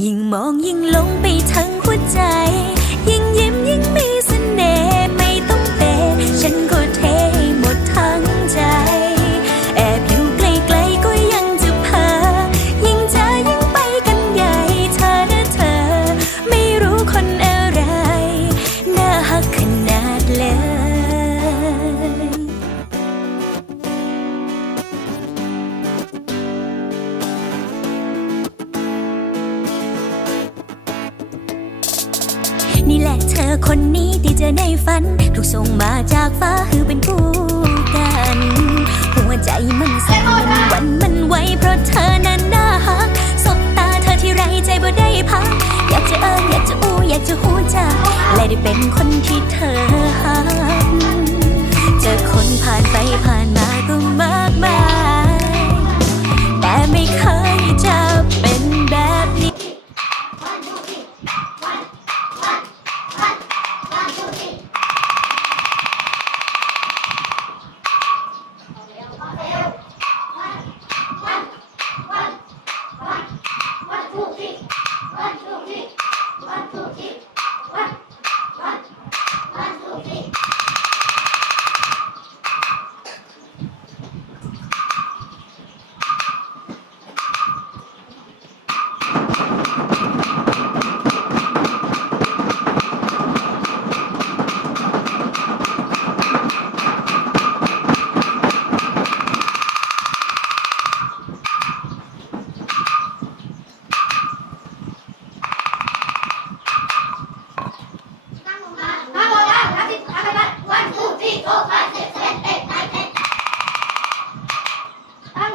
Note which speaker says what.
Speaker 1: ยิ่งมองยิ่งหลงไปทั้งหัวใจ ยิ่ง นี่แหละเธอคนนี้ที่เจอในฝัน ถูกส่งมาจากฟ้าคือเป็นคู่กัน หัวใจมันสั่นมันหวันมันไหวเพราะเธอนั้นน่าฮักสบตาเธอที่ไรใจบ่ได้พัก อยากจะเอิญอยากจะอู้อยากจะหูจักและได้เป็นคน
Speaker 2: 哎